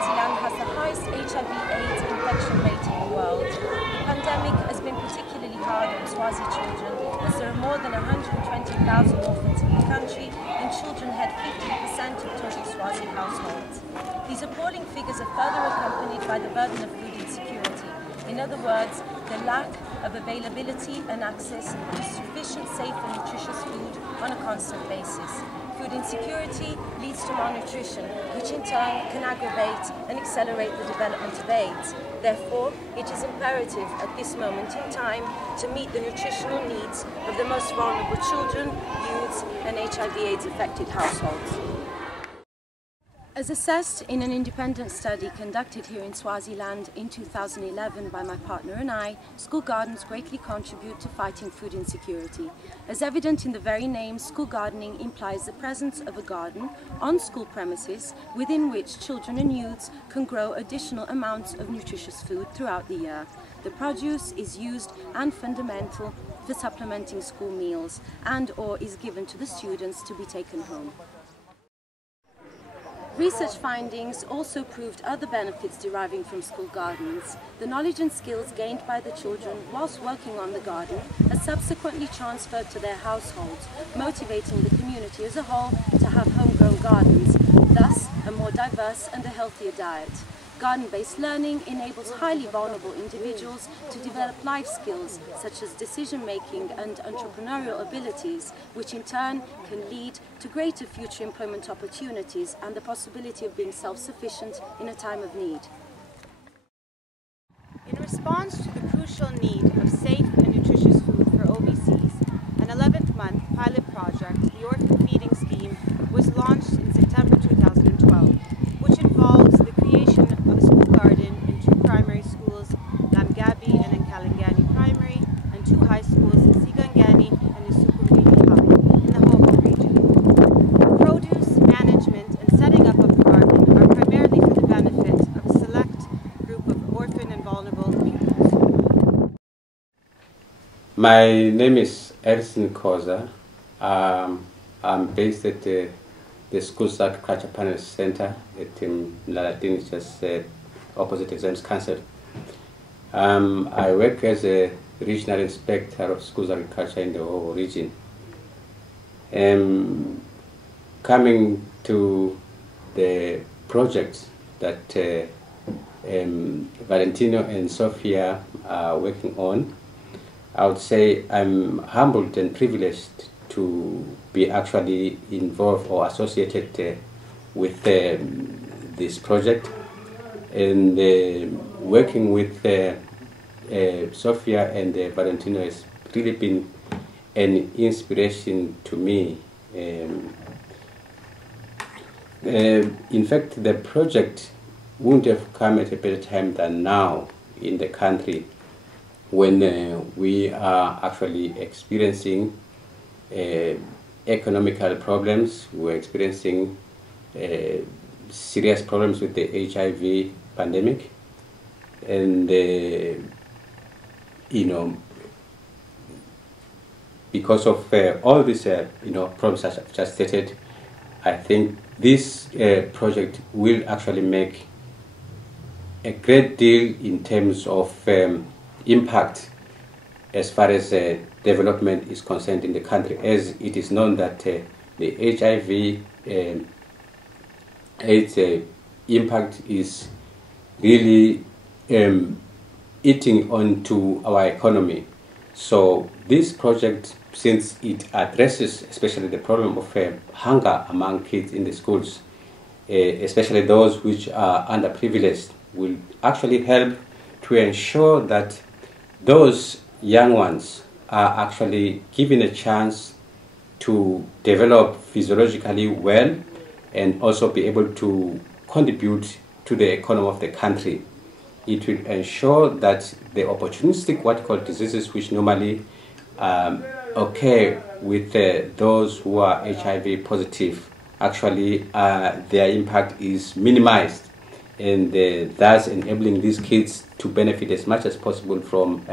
Swaziland has the highest HIV/AIDS infection rate in the world. The pandemic has been particularly hard on Swazi children, as there are more than 120,000 orphans in the country, and children head 50% of total Swazi households. These appalling figures are further accompanied by the burden of food insecurity. In other words, the lack of availability and access to sufficient, safe and nutritious food on a constant basis. Food insecurity leads to malnutrition, which in turn can aggravate and accelerate the development of AIDS. Therefore, it is imperative at this moment in time to meet the nutritional needs of the most vulnerable children, youths and HIV/AIDS affected households. As assessed in an independent study conducted here in Swaziland in 2011 by my partner and I, school gardens greatly contribute to fighting food insecurity. As evident in the very name, school gardening implies the presence of a garden on school premises within which children and youths can grow additional amounts of nutritious food throughout the year. The produce is used and fundamental for supplementing school meals and/or is given to the students to be taken home. Research findings also proved other benefits deriving from school gardens. The knowledge and skills gained by the children whilst working on the garden are subsequently transferred to their households, motivating the community as a whole to have homegrown gardens, thus a more diverse and a healthier diet. Garden-based learning enables highly vulnerable individuals to develop life skills such as decision-making and entrepreneurial abilities, which in turn can lead to greater future employment opportunities and the possibility of being self-sufficient in a time of need. In response to the crucial need of safe and nutritious food for OVCs, an 11th-month pilot project, the Orphan Feeding Scheme, was launched in September 2012, which involves the creation of a school garden in 2 primary schools, Lamgabi and Nkalangani Primary, and 2 high schools, Sigangani and Isukumili High, in the Hoho region. The produce, management, and setting up of the garden are primarily for the benefit of a select group of orphan and vulnerable pupils. My name is Edison Koza. I'm based at the School's Agriculture Panel Center at Laladin, just opposite Exams Council. I work as a regional inspector of schools agriculture in the whole region. Coming to the project that Valentino and Sofia are working on, I would say I'm humbled and privileged to be actually involved or associated with this project, and working with Sofia and Valentino has really been an inspiration to me. In fact, the project wouldn't have come at a better time than now in the country, when we are actually experiencing economical problems. We're experiencing serious problems with the HIV pandemic, and because of all these problems I've just stated, I think this project will actually make a great deal in terms of impact as far as development is concerned in the country, as it is known that the HIV AIDS impact is really eating onto our economy. So this project, since it addresses especially the problem of hunger among kids in the schools, especially those which are underprivileged, will actually help to ensure that those young ones are actually given a chance to develop physiologically well and also be able to contribute to the economy of the country. It will ensure that the opportunistic what called diseases which normally occur with those who are HIV positive, actually their impact is minimized, and thus enabling these kids to benefit as much as possible from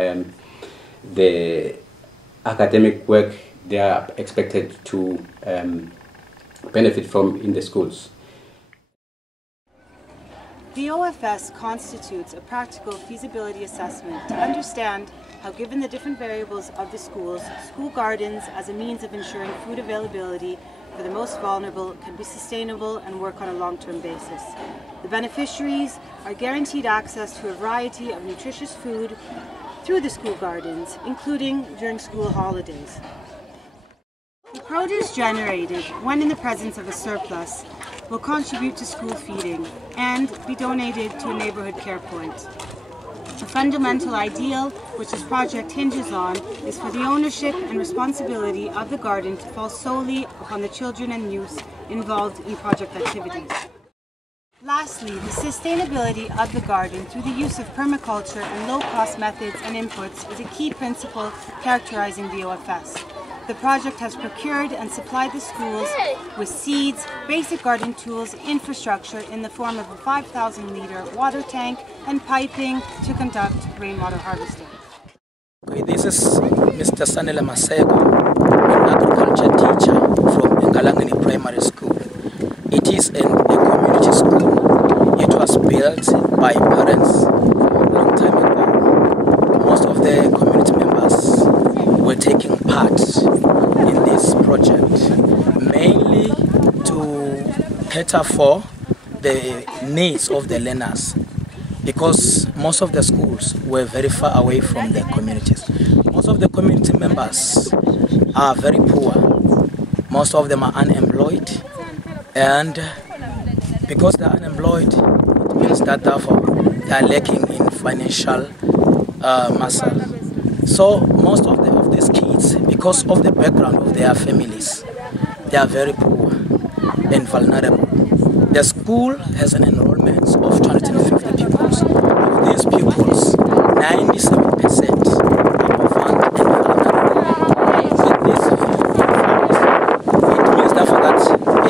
the academic work they are expected to benefit from in the schools. The OFS constitutes a practical feasibility assessment to understand how, given the different variables of the schools, school gardens as a means of ensuring food availability for the most vulnerable can be sustainable and work on a long-term basis. The beneficiaries are guaranteed access to a variety of nutritious food through the school gardens, including during school holidays. The produce generated when in the presence of a surplus will contribute to school feeding and be donated to a neighbourhood care point. The fundamental ideal which this project hinges on is for the ownership and responsibility of the garden to fall solely upon the children and youth involved in project activities. Lastly, the sustainability of the garden through the use of permaculture and low-cost methods and inputs is a key principle characterizing the OFS. The project has procured and supplied the schools with seeds, basic garden tools, infrastructure in the form of a 5,000-litre water tank and piping to conduct rainwater harvesting. Okay, this is Mr. Sanela Masego, an agriculture teacher from Ngalangani Primary School. It is a community school. It was built by parents a long time ago. Most of the community members were taking part in this project, mainly to cater for the needs of the learners, because most of the schools were very far away from the communities. Most of the community members are very poor. Most of them are unemployed, and because they are unemployed, it means that therefore they are lacking in financial muscle. So most of these kids, because of the background of their families, they are very poor and vulnerable. The school has an enrollment of 250 pupils. Of these pupils, 97% are orphaned and vulnerable. With this fact, it means therefore that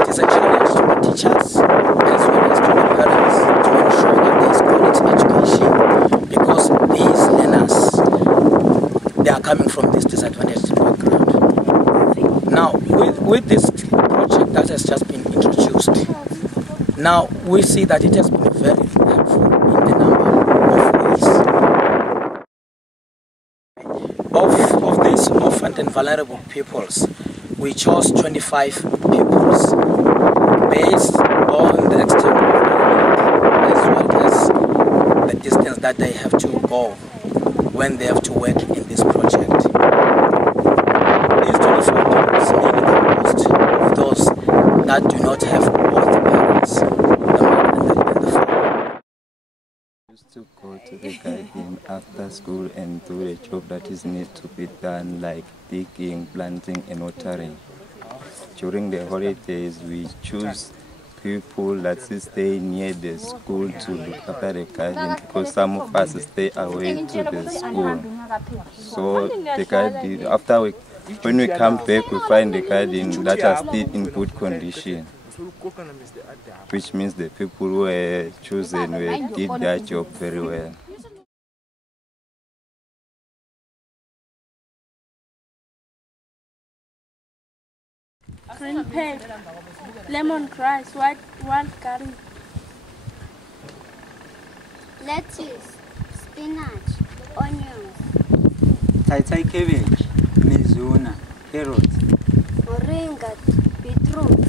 it is a challenge to the teachers as well as to the parents to ensure that there is quality education, because these learners, they are coming from this disadvantaged background. Now, with this project that has just been introduced, now we see that it has been very helpful in a number of ways. Of these orphaned and vulnerable pupils, we chose 25 pupils based on the extent of learning as well as the distance that they have to go when they have to work in this project. These 25 pupils mainly composed of those that do not have both parents, the mother and the father. I used to go to the garden after school and do the job that is needed to be done, like digging, planting and watering. During the holidays, we choose people that stay near the school to look after the garden, because some of us stay away to the school. So the garden, when we come back, we find the garden that are still in good condition, which means the people who were chosen did their job very well. Green pepper, lemon grass, white curry, lettuce, spinach, onions, Tai cabbage, mizuna, carrots, moringa, beetroot,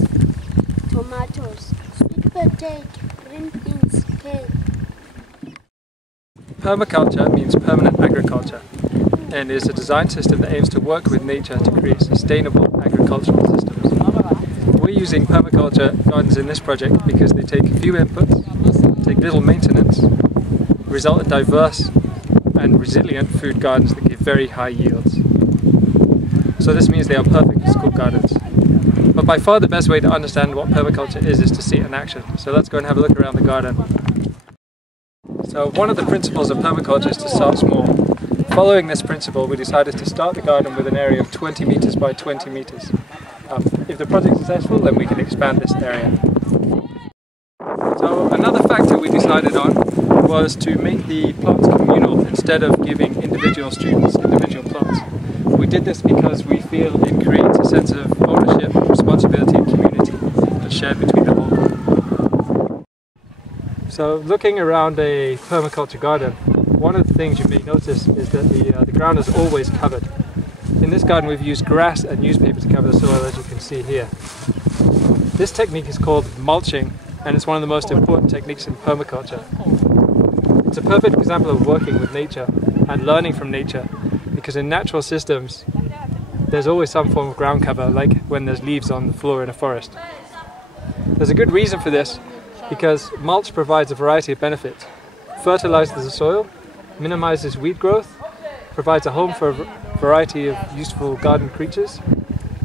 tomatoes, sweet potato, green beans, kale. Permaculture means permanent agriculture, and is a design system that aims to work with nature to create sustainable agricultural systems. We're using permaculture gardens in this project because they take few inputs, take little maintenance, result in diverse and resilient food gardens that give very high yields. So this means they are perfect for school gardens. But by far the best way to understand what permaculture is to see it in action. So let's go and have a look around the garden. So one of the principles of permaculture is to start small. Following this principle, we decided to start the garden with an area of 20 meters by 20 meters. If the project is successful, then we can expand this area. So another factor we decided on was to make the plants communal instead of giving individual students individual plants. We did this because we feel it creates a sense of ownership, responsibility and community that's shared between the whole group. So looking around a permaculture garden, one of the things you may notice is that the ground is always covered. In this garden we've used grass and newspaper to cover the soil, as you can see here. This technique is called mulching, and it's one of the most important techniques in permaculture. It's a perfect example of working with nature and learning from nature, because in natural systems there's always some form of ground cover, like when there's leaves on the floor in a forest. There's a good reason for this, because mulch provides a variety of benefits. Fertilizes the soil, minimizes weed growth, provides a home for a variety of useful garden creatures,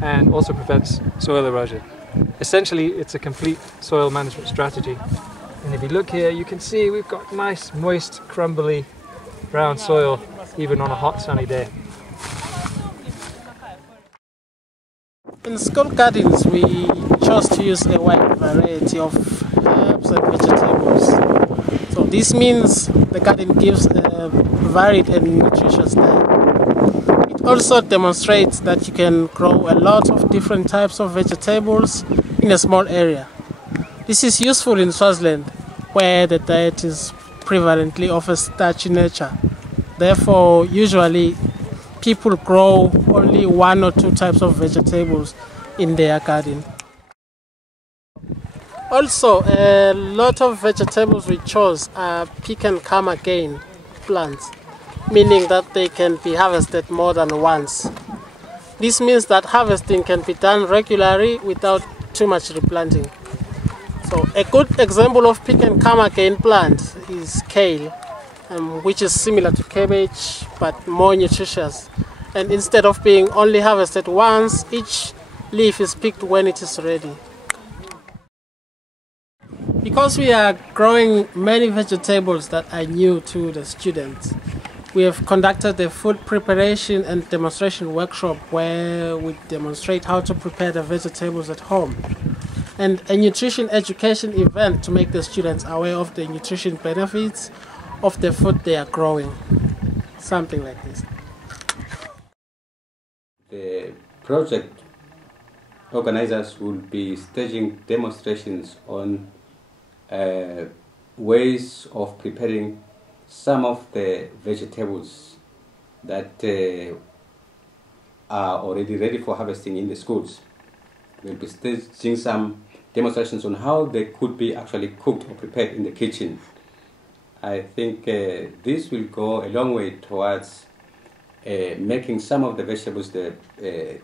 and also prevents soil erosion. Essentially, it's a complete soil management strategy. And if you look here, you can see we've got nice, moist, crumbly, brown soil, even on a hot, sunny day. In school gardens, we chose to use a wide variety of herbs and vegetables. So this means the garden gives a varied and nutritious diet. It also demonstrates that you can grow a lot of different types of vegetables in a small area. This is useful in Swaziland, where the diet is prevalently of a starchy nature. Therefore, usually people grow only 1 or 2 types of vegetables in their garden. Also, a lot of vegetables we chose are pick and come again plants, meaning that they can be harvested more than once. This means that harvesting can be done regularly without too much replanting. So a good example of pick and come again plant is kale, which is similar to cabbage but more nutritious. And instead of being only harvested once, each leaf is picked when it is ready. Because we are growing many vegetables that are new to the students, we have conducted a food preparation and demonstration workshop where we demonstrate how to prepare the vegetables at home, and a nutrition education event to make the students aware of the nutrition benefits of the food they are growing. Something like this. The project organizers will be staging demonstrations on ways of preparing some of the vegetables that are already ready for harvesting in the schools. We'll be staging some demonstrations on how they could be actually cooked or prepared in the kitchen. I think this will go a long way towards making some of the vegetables the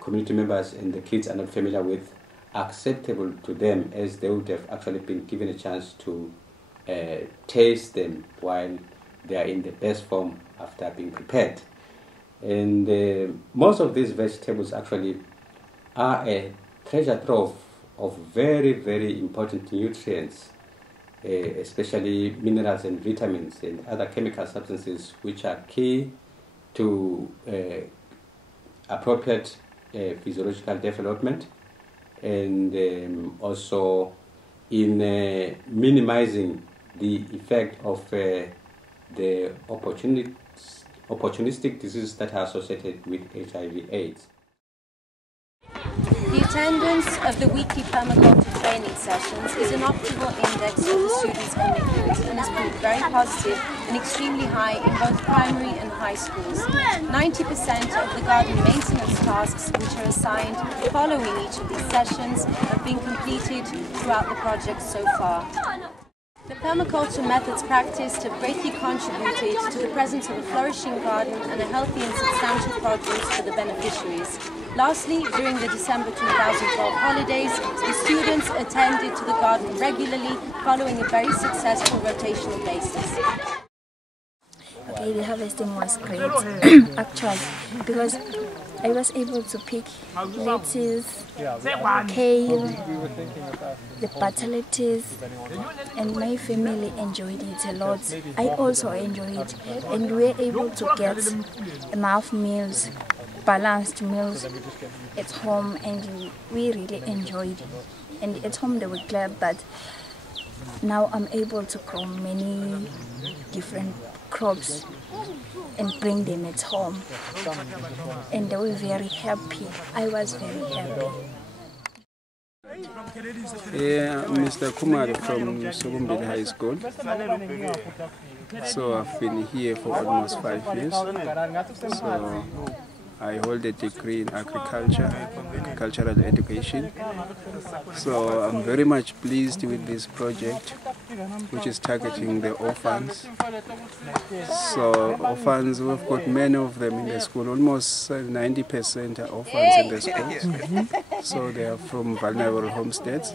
community members and the kids are not familiar with acceptable to them, as they would have actually been given a chance to taste them while they are in the best form after being prepared. And most of these vegetables actually are a treasure trove of very, very important nutrients, especially minerals and vitamins and other chemical substances which are key to appropriate physiological development, and also in minimizing the effect of the opportunistic diseases that are associated with HIV/AIDS. The attendance of the weekly permaculture training sessions is an optimal index of the students' commitment and has proved very positive and extremely high in both primary and high schools. 90% of the garden maintenance tasks which are assigned following each of these sessions have been completed throughout the project so far. The permaculture methods practiced have greatly contributed to the presence of a flourishing garden and a healthy and substantial produce for the beneficiaries. Lastly, during the December 2012 holidays, the students attended to the garden regularly, following a very successful rotational basis. Okay, the harvesting was great, actually, because I was able to pick lettuce, kale, the butter lettuce, and my family enjoyed it a lot. I also enjoyed it, and we were able to get enough meals, balanced meals at home, and we really enjoyed it. And at home they were glad that now I'm able to grow many different crops and bring them at home, and they were very happy. I was very happy. Mr. Kumar from Sogumbili High School. So I've been here for almost 5 years. So I hold a degree in agricultural education. So I'm very much pleased with this project, which is targeting the orphans. So orphans, we've got many of them in the school, almost 90% are orphans in the schools. So they are from vulnerable homesteads.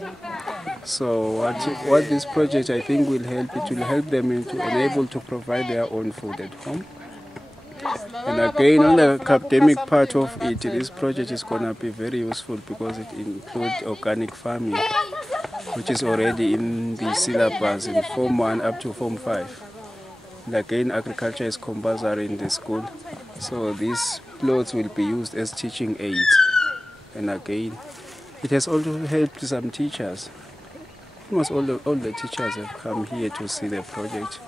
So what this project I think will help, it will help them to enable to provide their own food at home. And again, on the academic part of it, this project is going to be very useful because it includes organic farming, which is already in the syllabus in Form 1 up to Form 5. And again, agriculture is compulsory in the school, so these plots will be used as teaching aids. And again, it has also helped some teachers. Almost all the teachers have come here to see the project,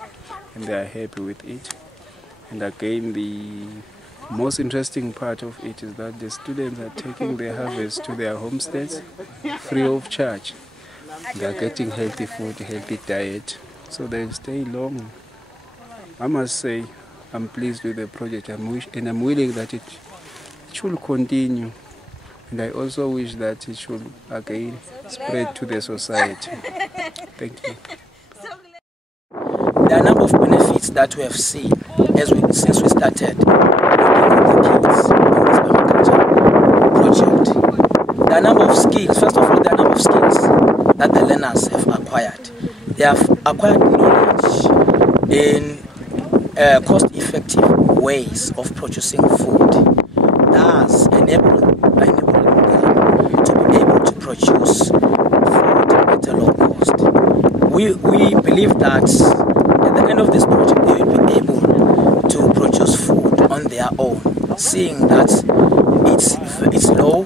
and they are happy with it. And again, the most interesting part of it is that the students are taking their harvest to their homesteads free of charge. They are getting healthy food, healthy diet, so they stay long. I must say, I'm pleased with the project, and I'm willing that it should continue. And I also wish that it should again spread to the society. Thank you. There are a number of benefits that we have seen since we started working with the kids in this permaculture project. There are a number of skills. First of all, there are a number of skills that the learners have acquired. They have acquired knowledge in cost-effective ways of producing food, thus enabling them to be able to produce food at a low cost. We believe that at the end of this project, they will be able to produce food on their own, seeing that it's low,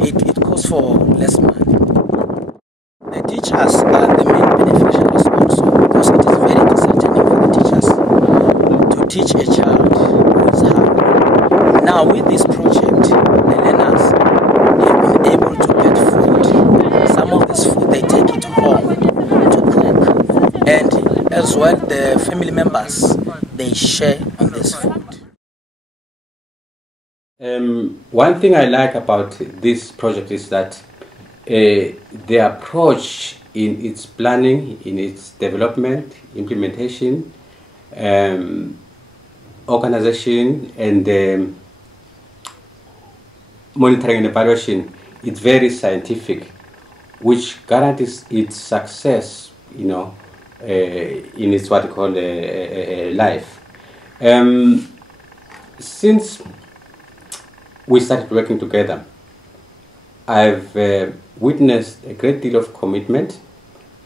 it costs for less money. The teachers are the main beneficiaries also, because it is very disheartening for the teachers to teach a child who is hungry. Now with this project, the learners have been able to get food. Some of this food they take it home to cook, and as well the family members, they share on this food. One thing I like about this project is that the approach in its planning, in its development, implementation, organization, and monitoring and evaluation, it's very scientific, which guarantees its success, in its what you call life. Since we started working together, I've witnessed a great deal of commitment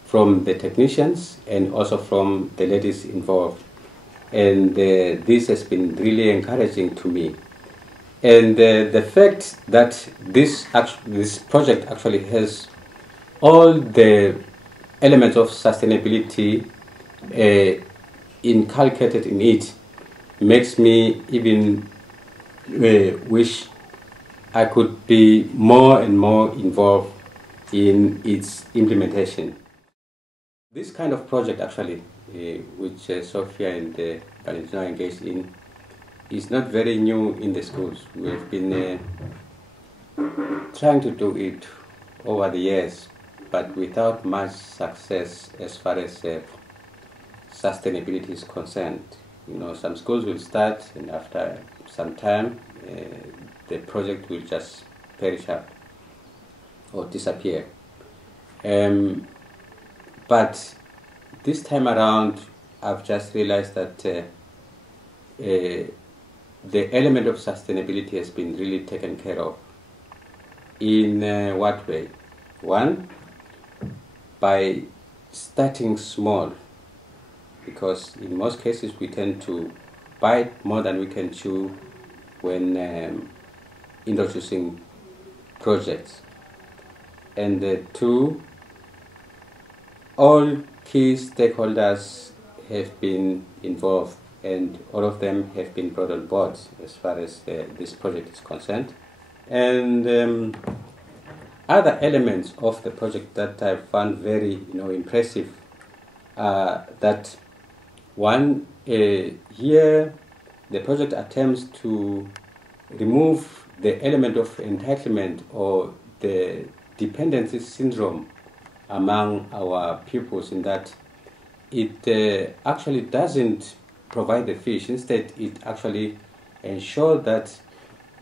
from the technicians and also from the ladies involved, and this has been really encouraging to me. And the fact that this project actually has all the elements of sustainability inculcated in it makes me even wish I could be more and more involved in its implementation. This kind of project actually, which Sophia and Valentino are engaged in, is not very new in the schools. We've been trying to do it over the years, but without much success as far as sustainability is concerned. Some schools will start, and after some time, the project will just perish up or disappear. But this time around, I've just realized that the element of sustainability has been really taken care of. In what way? One, by starting small, because in most cases we tend to bite more than we can chew when introducing projects. And two, all key stakeholders have been involved, and all of them have been brought on board as far as this project is concerned. And Other elements of the project that I found very impressive are that one, here the project attempts to remove the element of entitlement or the dependency syndrome among our pupils, in that it actually doesn't provide the fish. Instead, it actually ensures that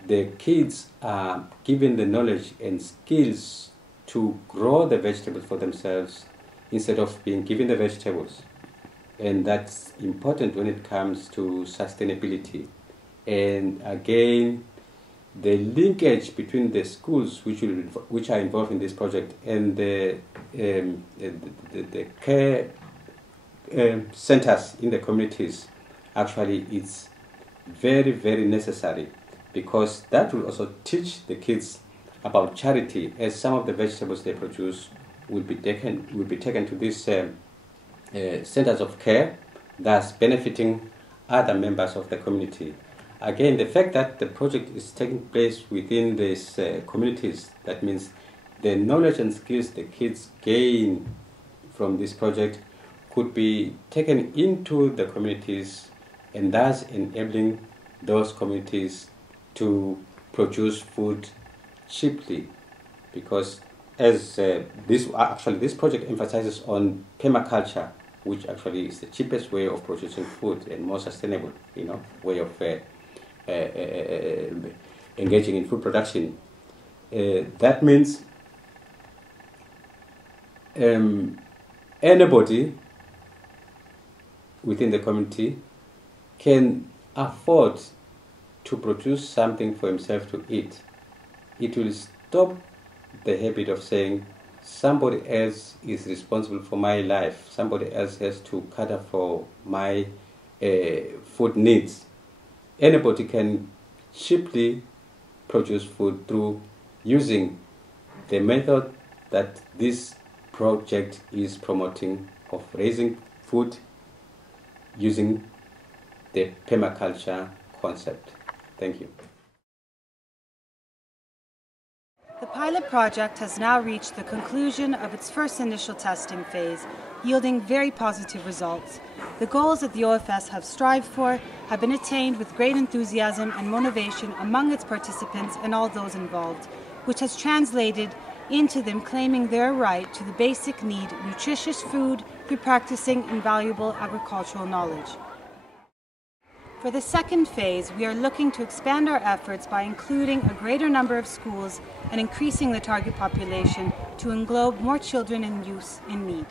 the kids are given the knowledge and skills to grow the vegetables for themselves instead of being given the vegetables. And that's important when it comes to sustainability. And again, the linkage between the schools which are involved in this project and the care centers in the communities, actually it's very, very necessary, because that will also teach the kids about charity, as some of the vegetables they produce will be taken to these centers of care, thus benefiting other members of the community. Again, the fact that the project is taking place within these communities, that means the knowledge and skills the kids gain from this project could be taken into the communities, and thus enabling those communities to produce food cheaply, because as this project emphasizes on permaculture, which actually is the cheapest way of producing food and more sustainable, way of engaging in food production. That means anybody within the community can afford to produce something for himself to eat. It will stop the habit of saying somebody else is responsible for my life, somebody else has to cater for my food needs. Anybody can cheaply produce food through using the method that this project is promoting, of raising food using the permaculture concept. Thank you. The pilot project has now reached the conclusion of its first initial testing phase, yielding very positive results. The goals that the OFS have strived for have been attained with great enthusiasm and motivation among its participants and all those involved, which has translated into them claiming their right to the basic need, nutritious food, through practicing invaluable agricultural knowledge. For the second phase, we are looking to expand our efforts by including a greater number of schools and increasing the target population to englobe more children and youth in need.